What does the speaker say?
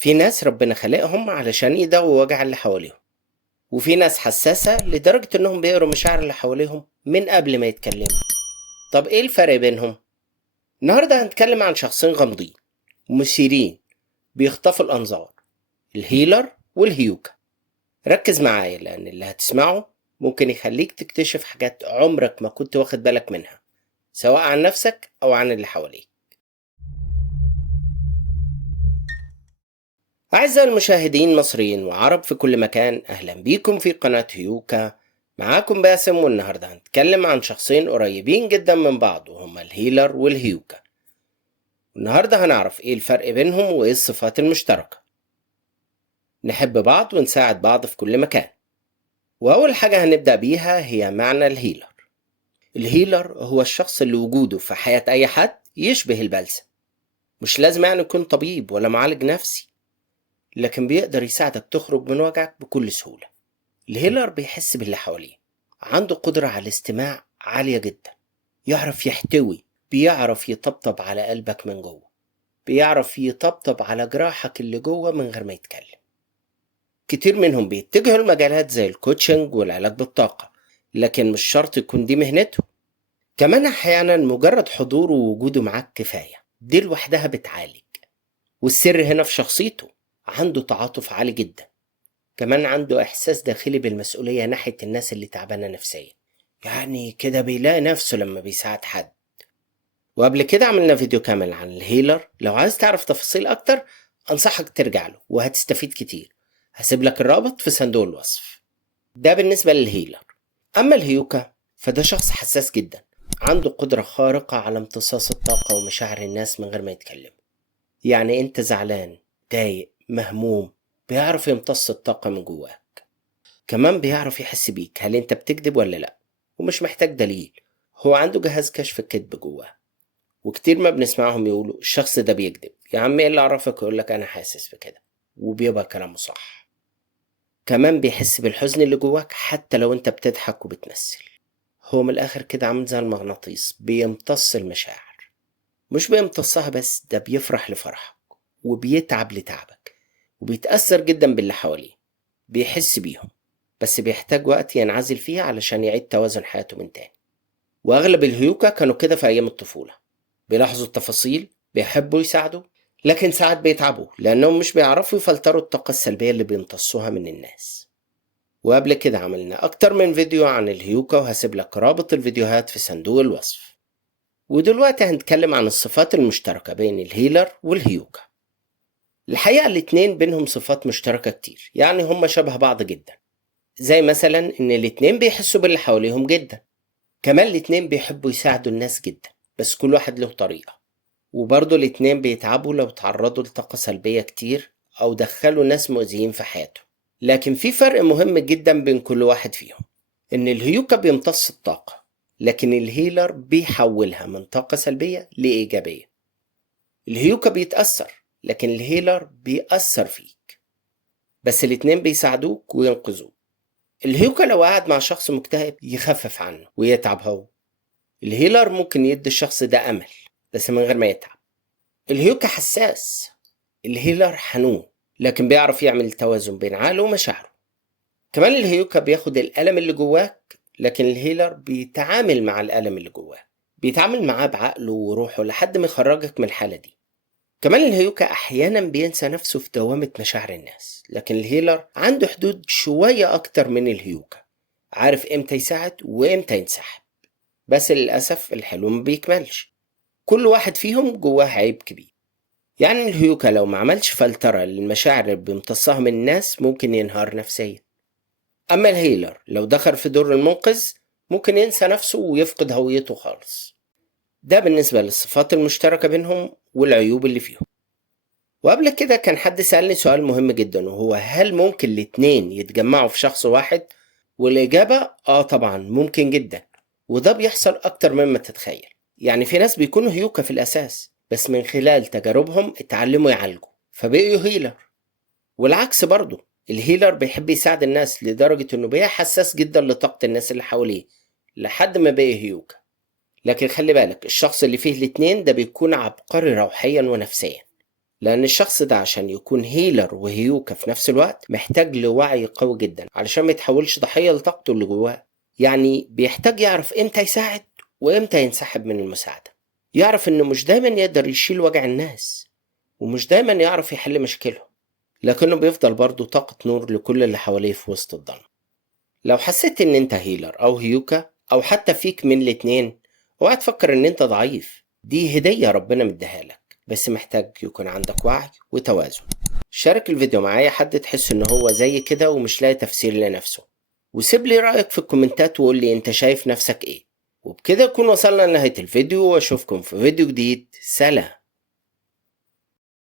في ناس ربنا خلقهم علشان يداووا وجع اللي حواليهم، وفي ناس حساسة لدرجة انهم بيقروا مشاعر اللي حواليهم من قبل ما يتكلموا. طب ايه الفرق بينهم؟ النهاردة هنتكلم عن شخصين غامضين مثيرين بيخطفوا الانظار، الهيلر والهيوكا. ركز معايا لان اللي هتسمعه ممكن يخليك تكتشف حاجات عمرك ما كنت واخد بالك منها، سواء عن نفسك او عن اللي حواليك. أعزائي المشاهدين مصريين وعرب في كل مكان، أهلا بيكم في قناة هيوكا. معاكم باسم، والنهاردة هنتكلم عن شخصين قريبين جدا من بعض وهما الهيلر والهيوكا. النهاردة هنعرف ايه الفرق بينهم وايه الصفات المشتركة. نحب بعض ونساعد بعض في كل مكان. وأول حاجة هنبدأ بيها هي معنى الهيلر. الهيلر هو الشخص اللي وجوده في حياة أي حد يشبه البلسم. مش لازم يعني يكون طبيب ولا معالج نفسي، لكن بيقدر يساعدك تخرج من وجعك بكل سهولة. الهيلر بيحس باللي حواليه، عنده قدرة على الاستماع عالية جدا، يعرف يحتوي، بيعرف يطبطب على قلبك من جوه، بيعرف يطبطب على جراحك اللي جوه من غير ما يتكلم. كتير منهم بيتجهوا لمجالات زي الكوتشنج والعلاج بالطاقة، لكن مش شرط يكون دي مهنته. كمان أحيانا مجرد حضوره ووجوده معاك كفاية، دي لوحدها بتعالج. والسر هنا في شخصيته، عنده تعاطف عالي جدا، كمان عنده إحساس داخلي بالمسؤولية ناحية الناس اللي تعبانة نفسيا، يعني كده بيلاقي نفسه لما بيساعد حد. وقبل كده عملنا فيديو كامل عن الهيلر، لو عايز تعرف تفاصيل أكتر أنصحك ترجع له وهتستفيد كتير. هسيب لك الرابط في صندوق الوصف. ده بالنسبة للهيلر. أما الهيوكا فده شخص حساس جدا، عنده قدرة خارقة على امتصاص الطاقة ومشاعر الناس من غير ما يتكلم. يعني أنت زعلان، ضايق، مهموم، بيعرف يمتص الطاقة من جواك. كمان بيعرف يحس بيك، هل انت بتكذب ولا لا، ومش محتاج دليل. هو عنده جهاز كشف الكذب جواه. وكتير ما بنسمعهم يقولوا الشخص ده بيكذب. يا عم ايه اللي عرفك؟ يقولك انا حاسس بكده، وبيبقى كلامه صح. كمان بيحس بالحزن اللي جواك حتى لو انت بتضحك وبتمثل. هو من الاخر كده عامل زي المغناطيس، بيمتص المشاعر. مش بيمتصها بس، ده بيفرح لفرحك وبيتعب لتعبك، وبيتأثر جدا باللي حواليه، بيحس بيهم، بس بيحتاج وقت ينعزل فيه علشان يعيد توازن حياته من تاني. وأغلب الهيوكا كانوا كده في أيام الطفولة، بيلاحظوا التفاصيل، بيحبوا يساعدوا، لكن ساعات بيتعبوا لأنهم مش بيعرفوا يفلتروا الطاقة السلبية اللي بيمتصوها من الناس. وقبل كده عملنا أكتر من فيديو عن الهيوكا، وهسيب لك رابط الفيديوهات في صندوق الوصف. ودلوقتي هنتكلم عن الصفات المشتركة بين الهيلر والهيوكا. الحقيقة الاتنين بينهم صفات مشتركة كتير، يعني هما شبه بعض جدا. زي مثلا ان الاتنين بيحسوا باللي حواليهم جدا. كمان الاتنين بيحبوا يساعدوا الناس جدا، بس كل واحد له طريقة. وبرضه الاتنين بيتعبوا لو تعرضوا لطاقة سلبية كتير او دخلوا ناس مؤذيين في حياته. لكن في فرق مهم جدا بين كل واحد فيهم، ان الهيوكا بيمتص الطاقة، لكن الهيلر بيحولها من طاقة سلبية لإيجابية. الهيوكا بيتأثر، لكن الهيلر بيأثر فيك، بس الاتنين بيساعدوك وينقذوك. الهيوكا لو قعد مع شخص مكتئب يخفف عنه ويتعب هو. الهيلر ممكن يدي الشخص ده أمل بس من غير ما يتعب. الهيوكا حساس، الهيلر حنون، لكن بيعرف يعمل توازن بين عقله ومشاعره. كمان الهيوكا بياخد الألم اللي جواك، لكن الهيلر بيتعامل مع الألم اللي جواه، بيتعامل معاه بعقله وروحه لحد ما يخرجك من الحالة دي. كمان الهيوكا أحيانا بينسى نفسه في دوامة مشاعر الناس، لكن الهيلر عنده حدود شوية أكتر من الهيوكا، عارف إمتى يساعد وإمتى ينسحب. بس للأسف الحلو ما بيكملش، كل واحد فيهم جواه عيب كبير. يعني الهيوكا لو ما عملش فلترة للمشاعر اللي بيمتصها من الناس ممكن ينهار نفسيا. أما الهيلر لو دخل في دور المنقذ ممكن ينسى نفسه ويفقد هويته خالص. ده بالنسبة للصفات المشتركة بينهم والعيوب اللي فيهم. وقبل كده كان حد سألني سؤال مهم جدا، وهو هل ممكن الاتنين يتجمعوا في شخص واحد؟ والإجابة طبعا ممكن جدا، وده بيحصل أكتر مما تتخيل. يعني في ناس بيكونوا هيوكا في الأساس، بس من خلال تجاربهم اتعلموا يعالجوا فبقوا هيلر. والعكس برضو، الهيلر بيحب يساعد الناس لدرجة انه بقى حساس جدا لطاقة الناس اللي حواليه لحد ما بقى هيوكا. لكن خلي بالك، الشخص اللي فيه الاتنين ده بيكون عبقري روحيا ونفسيا. لأن الشخص ده عشان يكون هيلر وهيوكا في نفس الوقت محتاج لوعي قوي جدا علشان ما يتحولش ضحية لطاقته اللي جواه. يعني بيحتاج يعرف امتى يساعد وامتى ينسحب من المساعدة، يعرف انه مش دايما يقدر يشيل وجع الناس ومش دايما يعرف يحل مشاكلهم، لكنه بيفضل برضه طاقة نور لكل اللي حواليه في وسط الضلمة. لو حسيت ان انت هيلر او هيوكا او حتى فيك من الاتنين، اوعى تفكر ان انت ضعيف، دي هدية ربنا مديها لك، بس محتاج يكون عندك وعي وتوازن. شارك الفيديو مع اي حد تحس ان هو زي كده ومش لاقي تفسير لنفسه، وسيب لي رأيك في الكومنتات وقول لي انت شايف نفسك ايه. وبكده نكون وصلنا لنهاية الفيديو، واشوفكم في فيديو جديد. سلام.